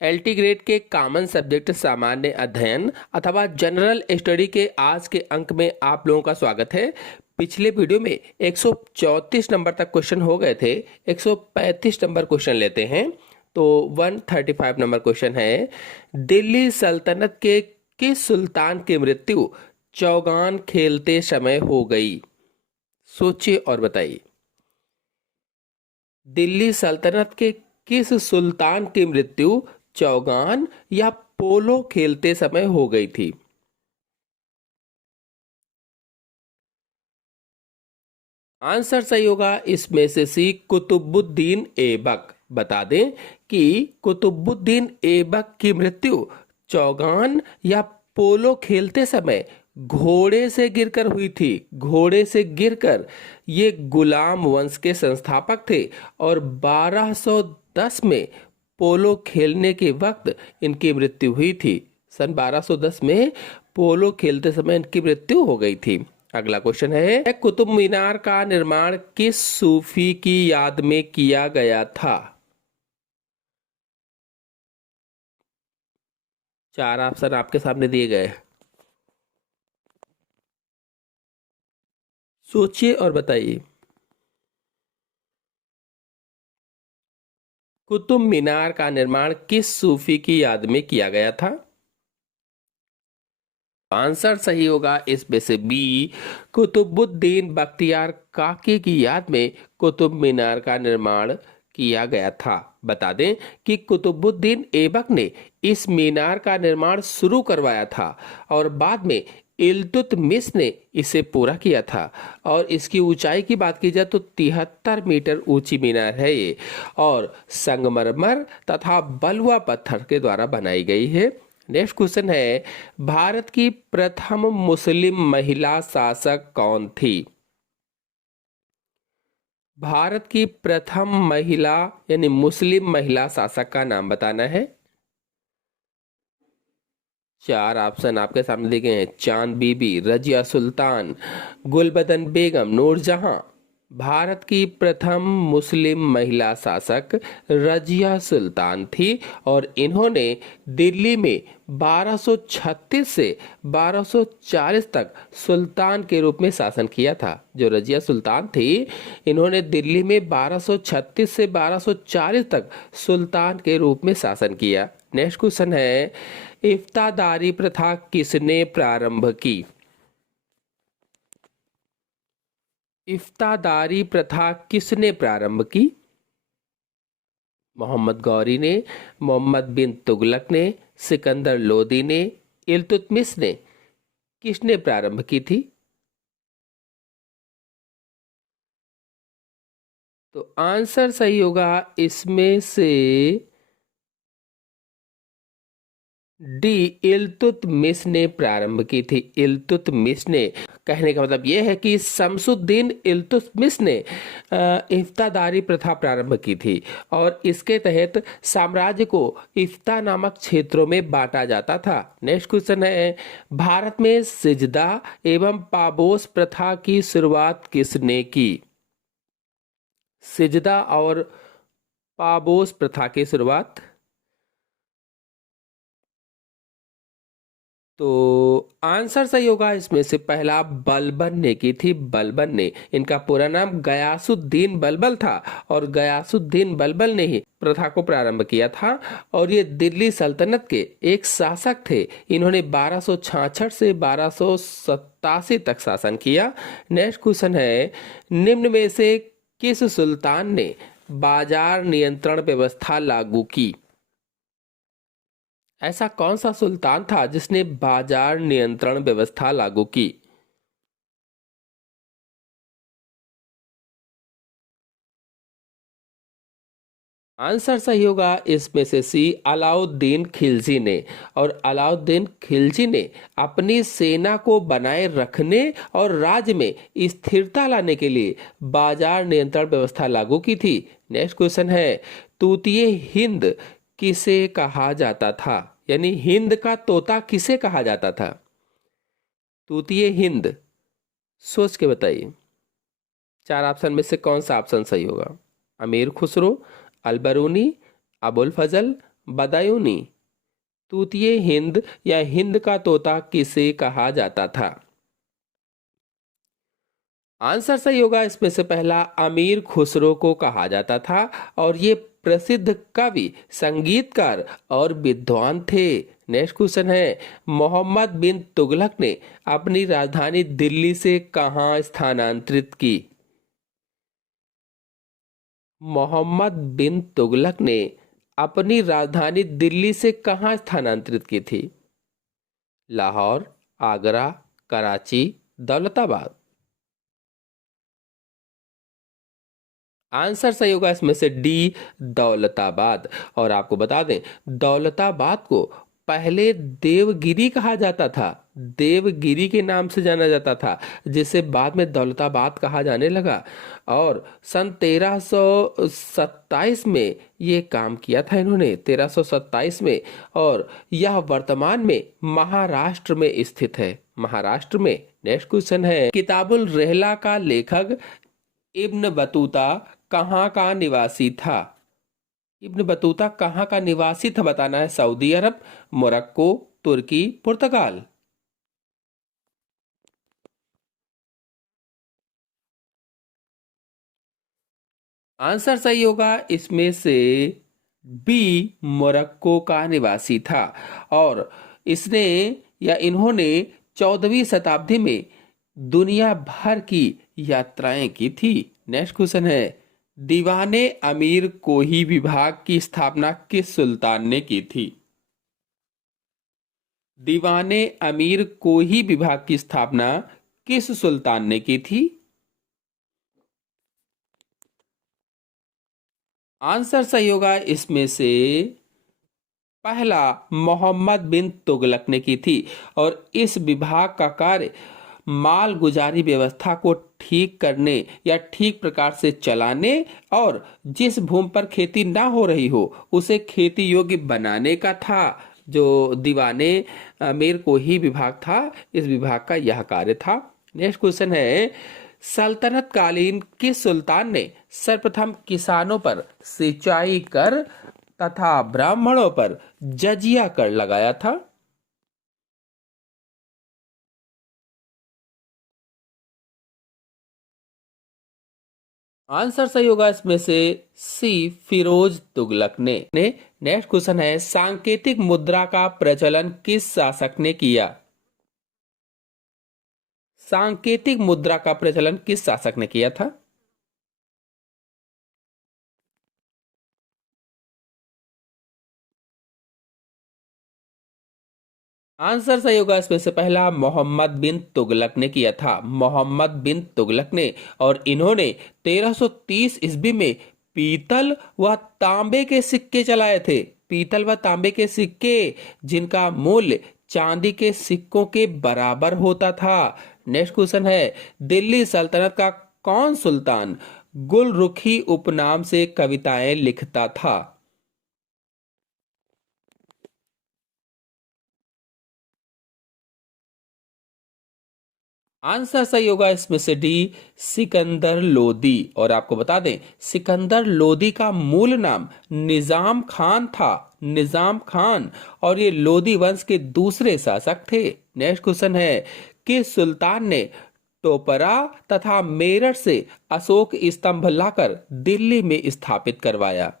LT grade के common subject सामान्य अध्ययन अथवा जनरल स्टडी के आज के अंक में आप लोगों का स्वागत है। पिछले वीडियो में 134 नंबर तक क्वेश्चन हो गए थे। 135 नंबर क्वेश्चन लेते हैं। तो 135 नंबर क्वेश्चन है, दिल्ली सल्तनत के किस सुल्तान की मृत्यु चौगान खेलते समय हो गई? सोचिए और बताइए। दिल्ली सल्तनत के किस सुल्तान की मृत्यु चौगान या पोलो खेलते समय हो गई थी? आंसर सही होगा इसमें से सी, कुतुबुद्दीन ऐबक। बता दें कि कुतुबुद्दीन ऐबक की मृत्यु चौगान या पोलो खेलते समय घोड़े से गिरकर हुई थी। घोड़े से गिरकर। ये गुलाम वंश के संस्थापक थे और 1210 में पोलो खेलने के वक्त इनकी मृत्यु हुई थी। सन 1210 में पोलो खेलते समय इनकी मृत्यु हो गई थी। अगला क्वेश्चन है, कुतुब मीनार का निर्माण किस सूफी की याद में किया गया था? 4 ऑप्शन आपके सामने दिए गए। सोचिए और बताइए। कुतुब मीनार का निर्माण किस सूफी की याद में किया गया था? आंसर सही होगा इसमें से बी, कुतुबुद्दीन बख्तियार काकी की याद में कुतुब मीनार का निर्माण किया गया था। बता दें कि कुतुबुद्दीन ऐबक ने इस मीनार का निर्माण शुरू करवाया था और बाद में इल्तुतमिश ने इसे पूरा किया था। और इसकी ऊंचाई की बात की जाए तो 73 मीटर ऊंची मीनार है ये, और संगमरमर तथा बलुआ पत्थर के द्वारा बनाई गई है। नेक्स्ट क्वेश्चन है, भारत की प्रथम मुस्लिम महिला शासक कौन थी? भारत की प्रथम महिला यानी मुस्लिम महिला शासक का नाम बताना है। 4 ऑप्शन आपके सामने दिए गए हैं। चांद बीबी, रजिया सुल्तान, गुलबदन बेगम, नूरजहां। भारत की प्रथम मुस्लिम महिला शासक रजिया सुल्तान थी और इन्होंने दिल्ली में 1236 से 1240 तक सुल्तान के रूप में शासन किया था। जो रजिया सुल्तान थी, इन्होंने दिल्ली में 1236 से 1240 तक सुल्तान के रूप में शासन किया। नेक्स्ट क्वेश्चन है, इफ्तादारी प्रथा किसने प्रारंभ की? इफ्तादारी प्रथा किसने प्रारंभ की? मोहम्मद गौरी ने, मोहम्मद बिन तुगलक ने, सिकंदर लोदी ने, इल्तुतमिश ने? किसने प्रारंभ की थी? तो आंसर सही होगा इसमें से डी, इल्तुतमिश ने प्रारंभ की थी। इल्तुतमिश ने। कहने का मतलब यह है कि शमसुद्दीन इल्तुतमिश ने इफ्तादारी प्रथा प्रारंभ की थी और इसके तहत साम्राज्य को इफ्ता नामक क्षेत्रों में बांटा जाता था। नेक्स्ट क्वेश्चन है, भारत में सिजदा एवं पाबोस प्रथा की शुरुआत किसने की? सिजदा और पाबोस प्रथा की शुरुआत। तो आंसर सही होगा इसमें से पहला, बलबन ने की थी। बलबन ने। इनका पूरा नाम गयासुद्दीन बलबल था और गयासुद्दीन बलबल ने ही प्रथा को प्रारंभ किया था और ये दिल्ली सल्तनत के एक शासक थे। इन्होंने 1266 से 1287 तक शासन किया। नेक्स्ट क्वेश्चन है, निम्न में से किस सुल्तान ने बाजार नियंत्रण व्यवस्था लागू की? ऐसा कौन सा सुल्तान था जिसने बाजार नियंत्रण व्यवस्था लागू की? आंसर सही होगा इसमें से सी, अलाउद्दीन खिलजी ने। और अलाउद्दीन खिलजी ने अपनी सेना को बनाए रखने और राज्य में स्थिरता लाने के लिए बाजार नियंत्रण व्यवस्था लागू की थी। नेक्स्ट क्वेश्चन है, तूतीय हिंद किसे कहा जाता था? यानी हिंद का तोता किसे कहा जाता था? तूतीय हिंद। सोच के बताइए। 4 ऑप्शन में से कौन सा ऑप्शन सही होगा? अमीर खुसरो, अलबरूनी, अबुल फजल, बदायूनी। तूतिए हिंद या हिंद का तोता किसे कहा जाता था? आंसर सही होगा इसमें से पहला, अमीर खुसरो को कहा जाता था और ये प्रसिद्ध कवि, संगीतकार और विद्वान थे। नेक्स्ट क्वेश्चन है, मोहम्मद बिन तुगलक ने अपनी राजधानी दिल्ली से कहाँ स्थानांतरित की? मोहम्मद बिन तुगलक ने अपनी राजधानी दिल्ली से कहाँ स्थानांतरित की थी? लाहौर, आगरा, कराची, दौलताबाद। आंसर सही होगा इसमें से डी, दौलताबाद। और आपको बता दें, दौलताबाद को पहले देवगिरी कहा जाता था, देवगिरी के नाम से जाना जाता था, जिसे बाद में दौलताबाद कहा जाने लगा। और सन 1327 में ये काम किया था इन्होंने, 1327 में। और यह वर्तमान में महाराष्ट्र में स्थित है, महाराष्ट्र में। नेक्स्ट क्वेश्चन है, किताबुल रहला का लेखक इब्न बतूता कहाँ का निवासी था? इब्न बतूता कहाँ का निवासी था बताना है। सऊदी अरब, मोरक्को, तुर्की, पुर्तगाल। आंसर सही होगा इसमें से बी, मोरक्को का निवासी था। और इसने या इन्होंने 14वीं शताब्दी में दुनिया भर की यात्राएं की थी। नेक्स्ट क्वेश्चन है, दीवाने अमीर कोही विभाग की स्थापना किस सुल्तान ने की थी? दीवाने अमीर कोही विभाग की स्थापना किस सुल्तान ने की थी? आंसर सही होगा इसमें से पहला, मोहम्मद बिन तुगलक ने की थी। और इस विभाग का कार्य माल गुजारी व्यवस्था को ठीक करने या ठीक प्रकार से चलाने और जिस भूमि पर खेती ना हो रही हो उसे खेती योग्य बनाने का था। जो दीवाने आमिर को ही विभाग था, इस विभाग का यह कार्य था। नेक्स्ट क्वेश्चन है, सल्तनत कालीन किस सुल्तान ने सर्वप्रथम किसानों पर सिंचाई कर तथा ब्राह्मणों पर जजिया कर लगाया था? आंसर सही होगा इसमें से सी, फिरोज तुगलक ने। नेक्स्ट क्वेश्चन है, सांकेतिक मुद्रा का प्रचलन किस शासक ने किया? सांकेतिक मुद्रा का प्रचलन किस शासक ने किया था? आंसर सही होगा इसमें से पहला, मोहम्मद बिन तुगलक ने किया था, मोहम्मद बिन तुगलक ने। और इन्होंने 1330 ईस्वी में पीतल व तांबे के सिक्के चलाए थे, पीतल व तांबे के सिक्के, जिनका मूल्य चांदी के सिक्कों के बराबर होता था। नेक्स्ट क्वेश्चन है, दिल्ली सल्तनत का कौन सुल्तान गुलरुखी उपनाम से कविताएं लिखता था? आंसर सही होगा इसमें से डी, सिकंदर लोदी। और आपको बता दें, सिकंदर लोदी का मूल नाम निजाम खान था, निजाम खान। और ये लोदी वंश के दूसरे शासक थे। नेक्स्ट क्वेश्चन है, किस सुल्तान ने टोपरा तथा मेरठ से अशोक स्तंभ लाकर दिल्ली में स्थापित करवाया?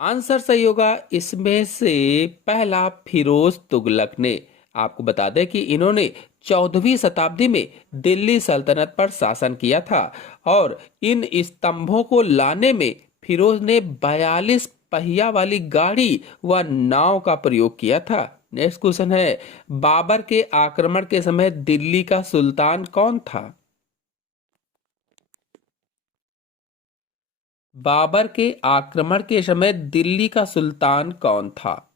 आंसर सही होगा इसमें से पहला, फिरोज तुगलक ने। आपको बता दें कि इन्होंने 14वीं शताब्दी में दिल्ली सल्तनत पर शासन किया था। और इन स्तंभों को लाने में फिरोज ने 42 पहिया वाली गाड़ी व नाव का प्रयोग किया था। नेक्स्ट क्वेश्चन है, बाबर के आक्रमण के समय दिल्ली का सुल्तान कौन था? बाबर के आक्रमण के समय दिल्ली का सुल्तान कौन था?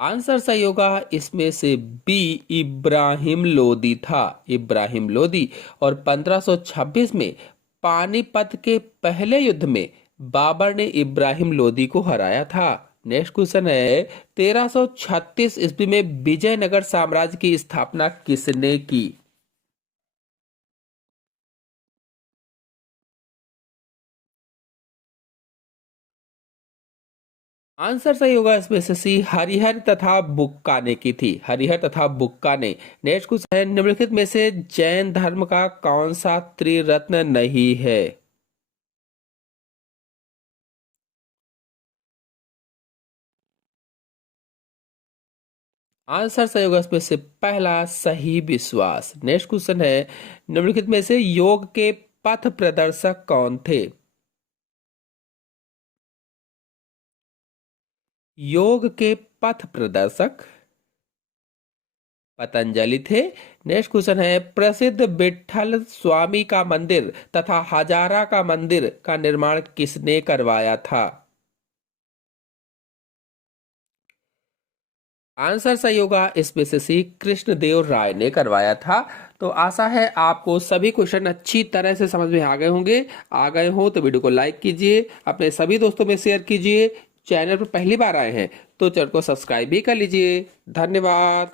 आंसर सही होगा इसमें से बी, इब्राहिम लोदी था, इब्राहिम लोदी। और 1526 में पानीपत के पहले युद्ध में बाबर ने इब्राहिम लोदी को हराया था। नेक्स्ट क्वेश्चन है 1336 ईस्वी में विजयनगर साम्राज्य की स्थापना किसने की? आंसर सही होगा इसमें से सी, हरिहर तथा बुक्का ने की थी। हरिहर तथा बुक्का ने। नेक्स्ट क्वेश्चन है निम्नलिखित में से जैन धर्म का कौन सा त्रिरत्न नहीं है? आंसर सही होगा इसमें से पहला, सही विश्वास। नेक्स्ट क्वेश्चन है निम्नलिखित में से योग के पथ प्रदर्शक कौन थे? योग के पथ प्रदर्शक पतंजलि थे। नेक्स्ट क्वेश्चन है प्रसिद्ध विठल स्वामी का मंदिर तथा हजारा का मंदिर का निर्माण किसने करवाया था? आंसर सही होगा इसमें से सी, कृष्णदेव राय ने करवाया था। तो आशा है आपको सभी क्वेश्चन अच्छी तरह से समझ में आ गए होंगे। आ गए हो तो वीडियो को लाइक कीजिए, अपने सभी दोस्तों में शेयर कीजिए। चैनल पर पहली बार आए हैं तो चैनल को सब्सक्राइब भी कर लीजिए। धन्यवाद।